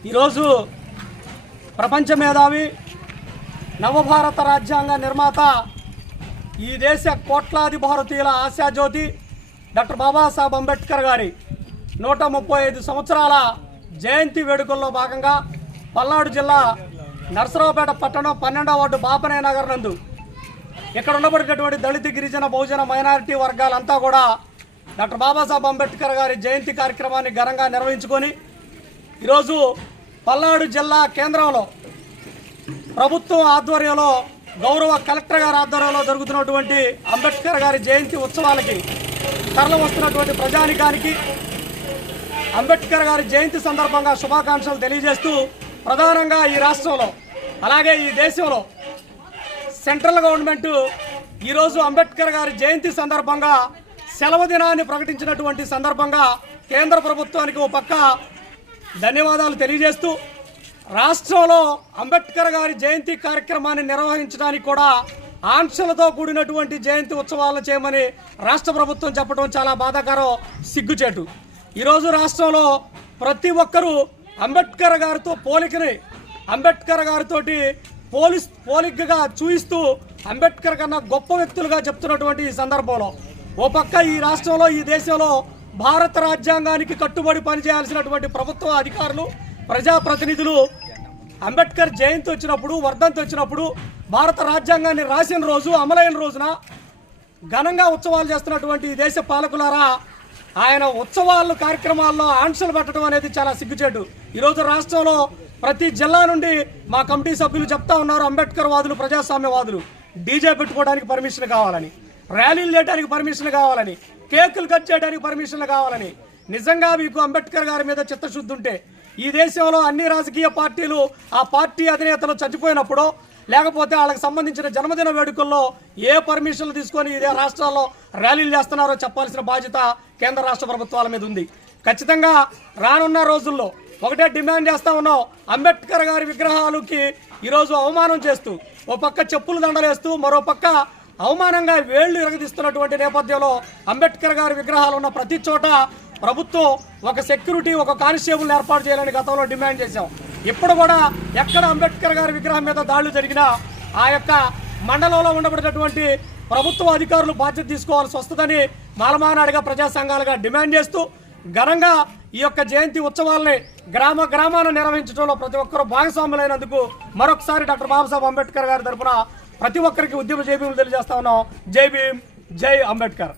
ఈరోజు ప్రపంచ మేధావి నవభారత రాజ్యాంగ నిర్మాత ఈ దేశ కోట్లాది భారతీయుల ఆశాజ్యోతి డాక్టర్ బాబాసాహెబ్ అంబేద్కర్ గారి నూట ముప్పై ఐదు సంవత్సరాల జయంతి వేడుకల్లో భాగంగా పల్నాడు జిల్లా నరసరావుపేట పట్టణం పన్నెండవ వార్డు బాపనే నగర్ నందు ఇక్కడ ఉండబడినటువంటి దళిత గిరిజన బహుజన మైనారిటీ వర్గాలంతా కూడా డాక్టర్ బాబాసాహెబ్ అంబేద్కర్ గారి జయంతి కార్యక్రమాన్ని ఘనంగా నిర్వహించుకొని ఈరోజు పల్నాడు జిల్లా కేంద్రంలో ప్రభుత్వం ఆధ్వర్యంలో గౌరవ కలెక్టర్ గారి ఆధ్వర్యంలో జరుగుతున్నటువంటి అంబేద్కర్ గారి జయంతి ఉత్సవాలకి తరలి వస్తున్నటువంటి ప్రజానికానికి అంబేద్కర్ గారి జయంతి సందర్భంగా శుభాకాంక్షలు తెలియజేస్తూ ప్రధానంగా ఈ రాష్ట్రంలో అలాగే ఈ దేశంలో సెంట్రల్ గవర్నమెంట్ ఈరోజు అంబేద్కర్ గారి జయంతి సందర్భంగా సెలవు దినాన్ని ప్రకటించినటువంటి సందర్భంగా కేంద్ర ప్రభుత్వానికి ఓ పక్క ధన్యవాదాలు తెలియజేస్తూ రాష్ట్రంలో అంబేద్కర్ గారి జయంతి కార్యక్రమాన్ని నిర్వహించడానికి కూడా ఆంక్షలతో కూడినటువంటి జయంతి ఉత్సవాలను చేయమని రాష్ట్ర ప్రభుత్వం చెప్పడం చాలా బాధాకరం సిగ్గుచేటు. ఈరోజు రాష్ట్రంలో ప్రతి ఒక్కరూ అంబేద్కర్ గారితో పోలికని అంబేద్కర్ గారితోటి పోలీస్ పోలికగా చూయిస్తూ అంబేద్కర్ కన్నా గొప్ప వ్యక్తులుగా చెప్తున్నటువంటి ఈ సందర్భంలో. ఓ పక్క ఈ రాష్ట్రంలో ఈ దేశంలో భారత రాజ్యాంగానికి కట్టుబడి పనిచేయాల్సినటువంటి ప్రభుత్వ అధికారులు ప్రజాప్రతినిధులు అంబేద్కర్ జయంతి వచ్చినప్పుడు వర్ధంతి వచ్చినప్పుడు భారత రాజ్యాంగాన్ని రాసిన రోజు అమలైన రోజున ఘనంగా ఉత్సవాలు చేస్తున్నటువంటి దేశ పాలకులారా ఆయన ఉత్సవాలు కార్యక్రమాల్లో ఆంక్షలు పెట్టడం అనేది చాలా సిగ్గుచేటు. ఈరోజు రాష్ట్రంలో ప్రతి జిల్లా నుండి మా కమిటీ సభ్యులు చెప్తా ఉన్నారు అంబేద్కర్ వాదులు ప్రజాస్వామ్యవాదులు. డీజే పెట్టుకోవడానికి పర్మిషన్ కావాలని. ర్యాలీలు చేయడానికి పర్మిషన్లు కావాలని కేకులు కట్ చేయడానికి పర్మిషన్లు కావాలని నిజంగా మీకు అంబేద్కర్ గారి మీద చిత్తశుద్ధి ఉంటే ఈ దేశంలో అన్ని రాజకీయ పార్టీలు ఆ పార్టీ అధినేతలు చచ్చిపోయినప్పుడు లేకపోతే వాళ్ళకి సంబంధించిన జన్మదిన వేడుకల్లో ఏ పర్మిషన్లు తీసుకొని ఇదే రాష్ట్రాల్లో ర్యాలీలు చేస్తున్నారో చెప్పాల్సిన బాధ్యత కేంద్ర రాష్ట్ర ప్రభుత్వాల మీద ఉంది. ఖచ్చితంగా రానున్న రోజుల్లో ఒకటే డిమాండ్ చేస్తా ఉన్నాం. అంబేద్కర్ గారి విగ్రహాలకి ఈరోజు అవమానం చేస్తూ ఓ పక్క చెప్పులు దండలేస్తూ మరో పక్క అవమానంగా వేళ్ళు ఇరగదీస్తున్నటువంటి నేపథ్యంలో అంబేద్కర్ గారి విగ్రహాలు ఉన్న ప్రతి చోట ప్రభుత్వం ఒక సెక్యూరిటీ ఒక కానిస్టేబుల్ ఏర్పాటు చేయాలని గతంలో డిమాండ్ చేశాం. ఇప్పుడు కూడా ఎక్కడ అంబేద్కర్ గారి విగ్రహం మీద దాడులు జరిగినా ఆ యొక్క మండలంలో ఉండబడినటువంటి ప్రభుత్వ అధికారులు బాధ్యత తీసుకోవాల్సి వస్తుందని మాలమానాడుగా ప్రజా సంఘాలుగా డిమాండ్ చేస్తూ ఘనంగా ఈ యొక్క జయంతి ఉత్సవాల్ని గ్రామ గ్రామాన నిర్వహించడంలో ప్రతి ఒక్కరూ భాగస్వాములైనందుకు మరొకసారి డాక్టర్ బాబాసాహెబ్ అంబేద్కర్ గారి తరఫున ప్రతి ఒక్కరికి ఉద్యమ జై భీములు తెలియజేస్తా ఉన్నాం. జై భీమ్ జై అంబేద్కర్.